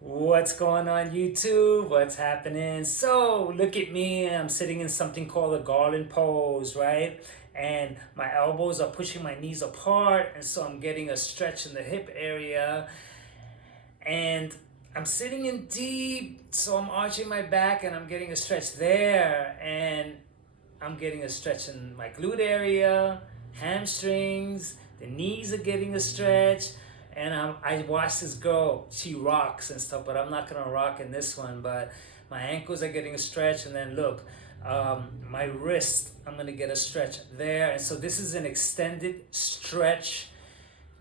What's going on YouTube? What's happening? So look at me. I'm sitting in something called a garland pose, right? And my elbows are pushing my knees apart, and so I'm getting a stretch in the hip area. And I'm sitting in deep, so I'm arching my back and I'm getting a stretch there. And I'm getting a stretch in my glute area, hamstrings, the knees are getting a stretch. And I watch this girl, she rocks and stuff, but I'm not gonna rock in this one. But my ankles are getting a stretch, and then look, my wrist, I'm gonna get a stretch there. And so this is an extended stretch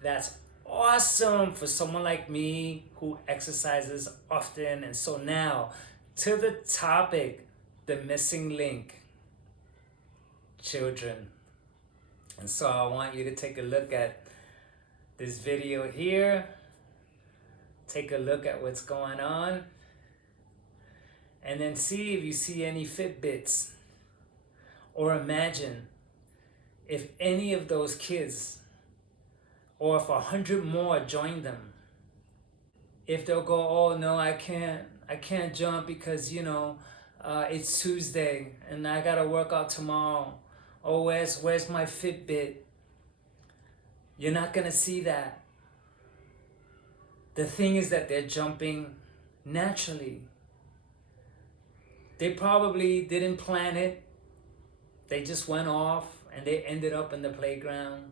that's awesome for someone like me who exercises often. And so now to the topic, the missing link, children. And so I want you to take a look at this video here. Take a look at what's going on. And then see if you see any Fitbits. Or imagine if any of those kids, or if 100 more join them. If they'll go, oh no, I can't jump because it's Tuesday and I gotta work out tomorrow. Oh, where's my Fitbit? You're not gonna see that. The thing is that they're jumping naturally. They probably didn't plan it. They just went off and they ended up in the playground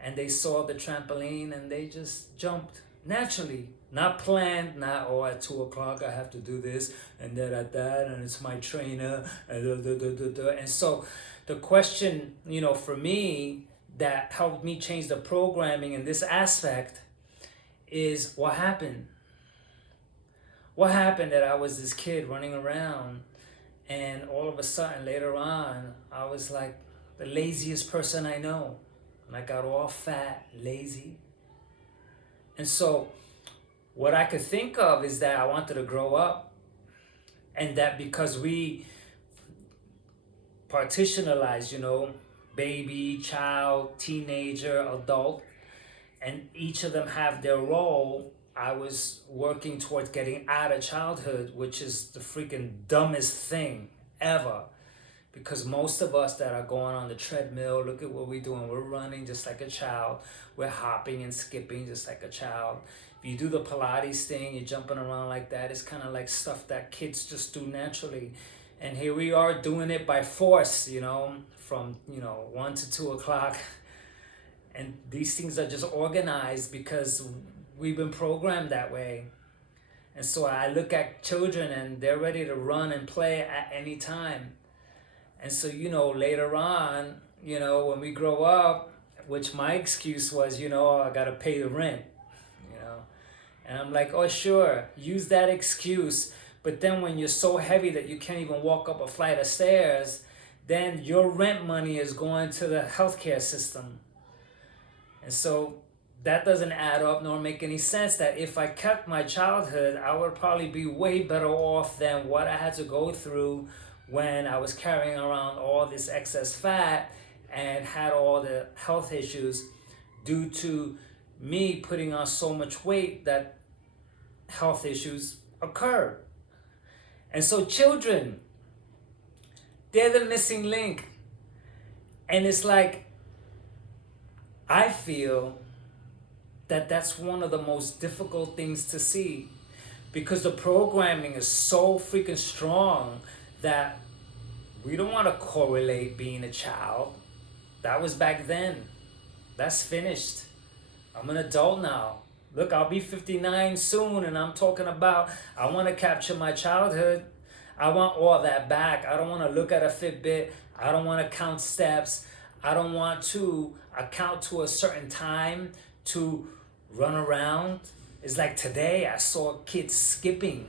and they saw the trampoline and they just jumped naturally. Not planned, not, oh, at 2 o'clock I have to do this and then at that and it's my trainer and so the question, for me that helped me change the programming in this aspect is what happened? What happened that I was this kid running around and all of a sudden later on I was like the laziest person I know. And I got all fat, lazy. And so what I could think of is that I wanted to grow up, and that because we partitionalize, baby, child, teenager, adult, and each of them have their role, I was working towards getting out of childhood, which is the freaking dumbest thing ever. Because most of us that are going on the treadmill, look at what we're doing. We're running just like a child. We're hopping and skipping just like a child. If you do the Pilates thing, you're jumping around like that. It's kind of like stuff that kids just do naturally. And here we are doing it by force, from 1 to 2 o'clock. And these things are just organized because we've been programmed that way. And so I look at children and they're ready to run and play at any time. And so, later on, when we grow up, which my excuse was, I got to pay the rent, And I'm like, oh, sure, use that excuse. But then when you're so heavy that you can't even walk up a flight of stairs, then your rent money is going to the healthcare system. And so that doesn't add up nor make any sense, that if I kept my childhood, I would probably be way better off than what I had to go through when I was carrying around all this excess fat and had all the health issues due to me putting on so much weight that health issues occurred. And so children, they're the missing link. And it's like, I feel that that's one of the most difficult things to see, because the programming is so freaking strong that we don't want to correlate being a child. That was back then. That's finished. I'm an adult now. Look, I'll be 59 soon, and I'm talking about I want to capture my childhood. I want all that back. I don't want to look at a Fitbit. I don't want to count steps. I don't want to account to a certain time to run around. It's like today I saw kids skipping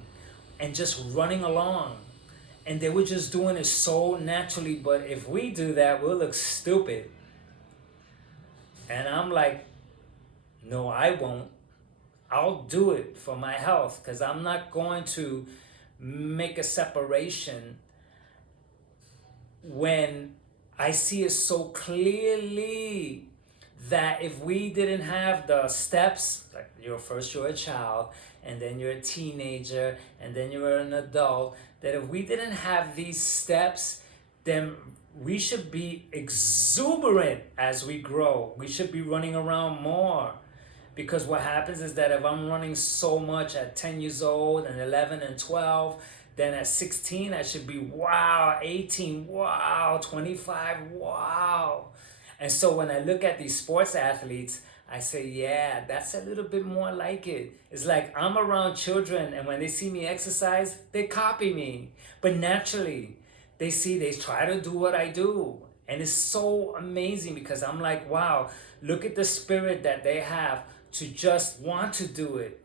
and just running along. And they were just doing it so naturally. But if we do that, we'll look stupid. And I'm like, no, I won't. I'll do it for my health, because I'm not going to make a separation when I see it so clearly that if we didn't have the steps, like you're a child, and then you're a teenager, and then you're an adult, that if we didn't have these steps, then we should be exuberant as we grow. We should be running around more. Because what happens is that if I'm running so much at 10 years old and 11 and 12, then at 16 I should be wow, 18, wow, 25, wow. And so when I look at these sports athletes, I say, yeah, that's a little bit more like it. It's like I'm around children, and when they see me exercise, they copy me. But naturally, they try to do what I do. And it's so amazing because I'm like, wow, look at the spirit that they have to just want to do it.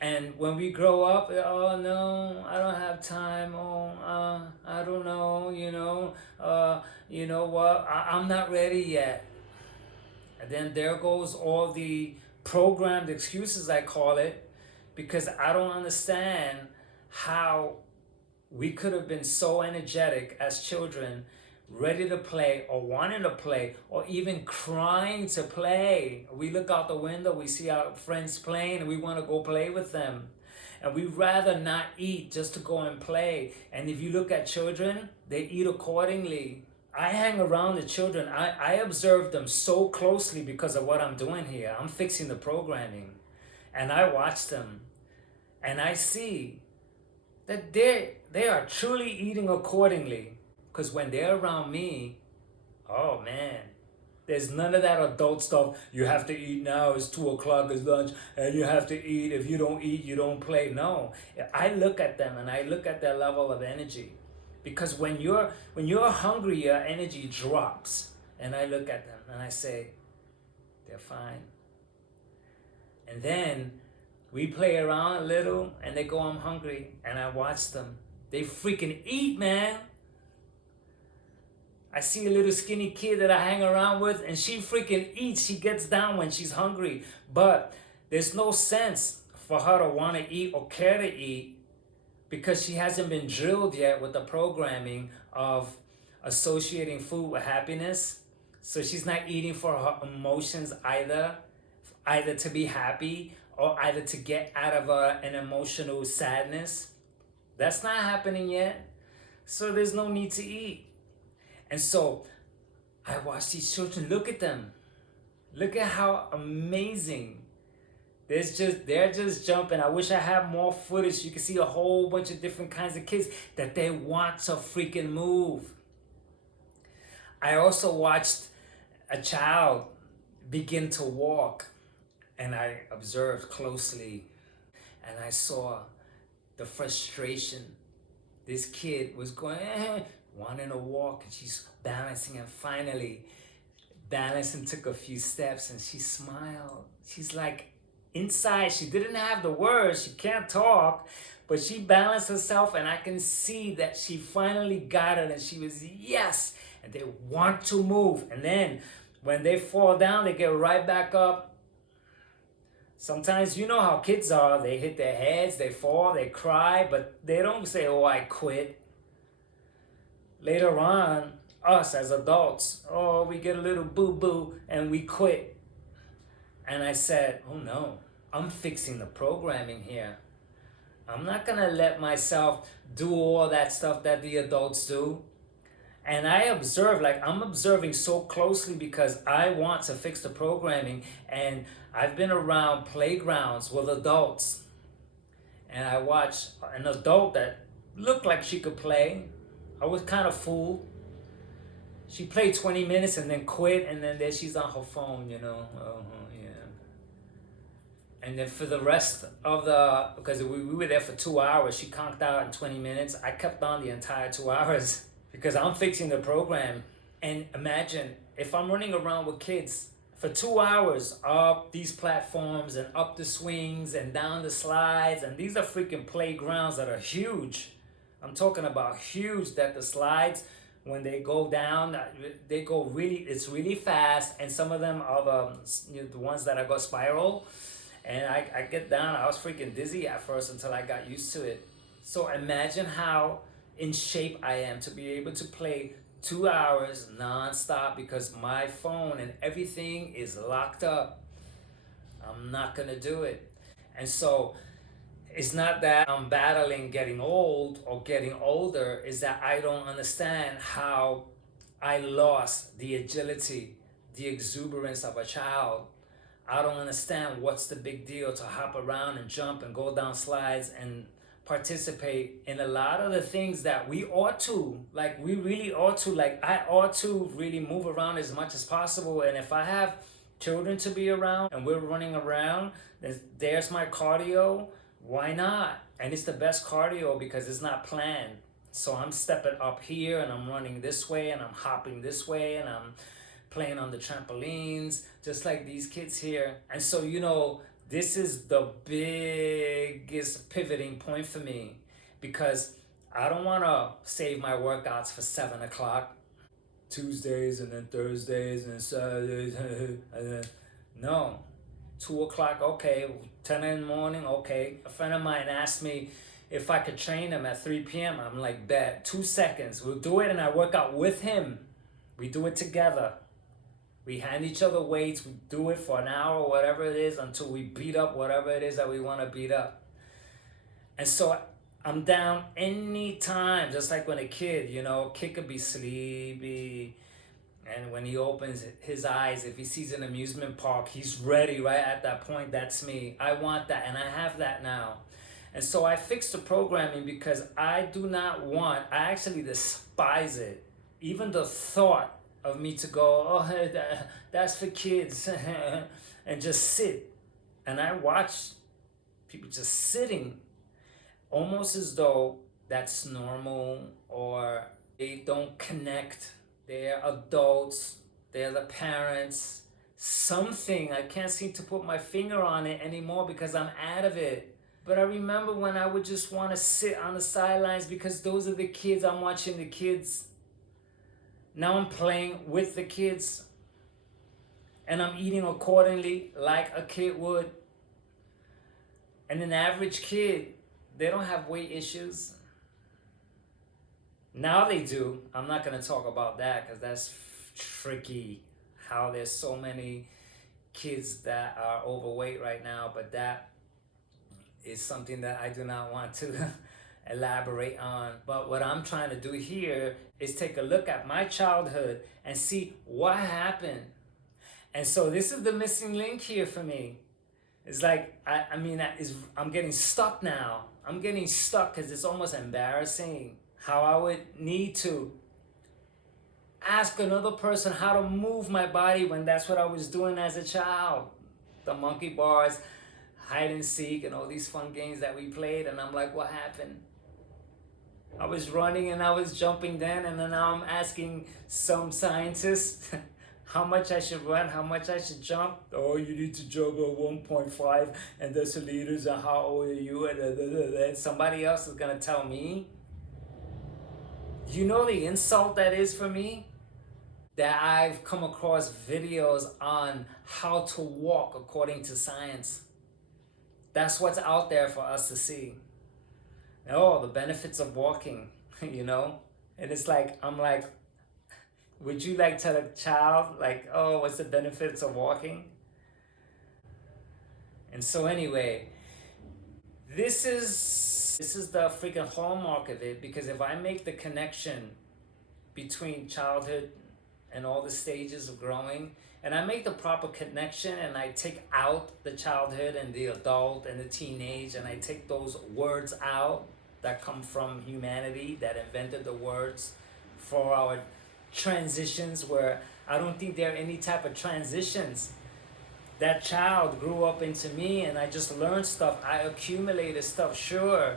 And when we grow up, oh no, I don't have time. Oh, I don't know, you know what? I'm not ready yet. And then there goes all the programmed excuses, I call it, because I don't understand how we could have been so energetic as children, ready to play or wanting to play or even crying to play. We look out the window, we see our friends playing, and we want to go play with them. And we rather not eat just to go and play. And if you look at children, they eat accordingly. I hang around the children. I observe them so closely because of what I'm doing here. I'm fixing the programming. And I watch them. And I see that they are truly eating accordingly. Because when they're around me, oh man, there's none of that adult stuff. You have to eat now, it's 2 o'clock, it's lunch, and you have to eat. If you don't eat, you don't play. No, I look at them and I look at their level of energy. Because when you're hungry, your energy drops. And I look at them and I say, they're fine. And then we play around a little and they go, I'm hungry. And I watch them. They freaking eat, man. I see a little skinny kid that I hang around with, and she freaking eats. She gets down when she's hungry. But there's no sense for her to want to eat or care to eat because she hasn't been drilled yet with the programming of associating food with happiness. So she's not eating for her emotions either to be happy or either to get out of an emotional sadness. That's not happening yet. So there's no need to eat. And so I watch these children, look at them. Look at how amazing. They're just jumping. I wish I had more footage. You can see a whole bunch of different kinds of kids that they want to freaking move. I also watched a child begin to walk, and I observed closely, and I saw the frustration. This kid was going, wanting to walk, and she's balancing, and finally balancing, took a few steps, and she smiled. She's like, inside, she didn't have the words, she can't talk, but she balanced herself, and I can see that she finally got it, and she was, yes, and they want to move. And then when they fall down, they get right back up. Sometimes you know how kids are, they hit their heads, they fall, they cry, but they don't say, oh, I quit. Later on, us as adults, oh, we get a little boo-boo and we quit. And I said, oh no, I'm fixing the programming here. I'm not gonna let myself do all that stuff that the adults do. And I observe, like I'm observing so closely because I want to fix the programming. And I've been around playgrounds with adults. And I watched an adult that looked like she could play. I was kind of fooled. She played 20 minutes and then quit, and then there she's on her phone, yeah. And then for the rest of because we were there for 2 hours, she conked out in 20 minutes. I kept on the entire 2 hours because I'm fixing the program. And imagine if I'm running around with kids for 2 hours up these platforms and up the swings and down the slides, and these are freaking playgrounds that are huge. I'm talking about huge, that the slides, when they go down, they go it's really fast. And some of them are the ones that I go spiral. And I get down, I was freaking dizzy at first until I got used to it. So imagine how in shape I am to be able to play 2 hours nonstop because my phone and everything is locked up. I'm not gonna do it. And so It's not that I'm battling getting old or getting older, is that I don't understand how I lost the agility, the exuberance of a child. I don't understand what's the big deal to hop around and jump and go down slides and participate in a lot of the things that we ought to, like we really ought to, like I ought to really move around as much as possible. And if I have children to be around and we're running around, then there's my cardio. Why not? And it's the best cardio because it's not planned. So I'm stepping up here and I'm running this way and I'm hopping this way and I'm playing on the trampolines, just like these kids here. And so, this is the biggest pivoting point for me because I don't want to save my workouts for 7 o'clock, Tuesdays and then Thursdays and then Saturdays. And then, no, 2 o'clock, okay, 10 in the morning, okay. A friend of mine asked me if I could train him at 3 p.m. I'm like, bet, 2 seconds, we'll do it. And I work out with him. We do it together. We hand each other weights, we do it for an hour or whatever it is until we beat up whatever it is that we want to beat up. And so I'm down anytime, just like when a kid, kid could be sleepy. And when he opens his eyes, if he sees an amusement park, he's ready right at that point. That's me. I want that, and I have that now. And so I fixed the programming because I actually despise it. Even the thought of me to go, oh, that's for kids, and just sit. And I watch people just sitting, almost as though that's normal, or they don't connect. They're adults, they're the parents, something. I can't seem to put my finger on it anymore because I'm out of it. But I remember when I would just want to sit on the sidelines because those are the kids, I'm watching the kids. Now I'm playing with the kids and I'm eating accordingly like a kid would. And an average kid, they don't have weight issues. Now they do. I'm not going to talk about that because that's tricky, how there's so many kids that are overweight right now. But that is something that I do not want to elaborate on. But what I'm trying to do here is take a look at my childhood and see what happened. And so this is the missing link here for me. It's like, I'm getting stuck now. I'm getting stuck because it's almost embarrassing how I would need to ask another person how to move my body when that's what I was doing as a child. The monkey bars, hide and seek, and all these fun games that we played. And I'm like, what happened? I was running and I was jumping then, and then now I'm asking some scientists how much I should run, how much I should jump. Oh, you need to jump at 1.5 and deciliters, and how old are you? And somebody else is gonna tell me. You know the insult that is for me? That I've come across videos on how to walk according to science. That's what's out there for us to see. Oh, the benefits of walking, And it's like, I'm like, would you like tell a child, like, oh, what's the benefits of walking? And so anyway, this is the freaking hallmark of it, because if I make the connection between childhood and all the stages of growing, and I make the proper connection, and I take out the childhood and the adult and the teenage, and I take those words out that come from humanity, that invented the words for our transitions, where I don't think there are any type of transitions. That child grew up into me, and I just learned stuff. I accumulated stuff, sure.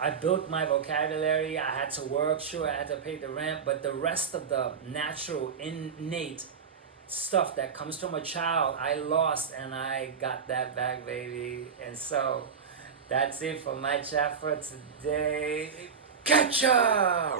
I built my vocabulary. I had to work, sure. I had to pay the rent. But the rest of the natural, innate stuff that comes from a child, I lost, and I got that back, baby. And so that's it for my chat for today. Catch ya!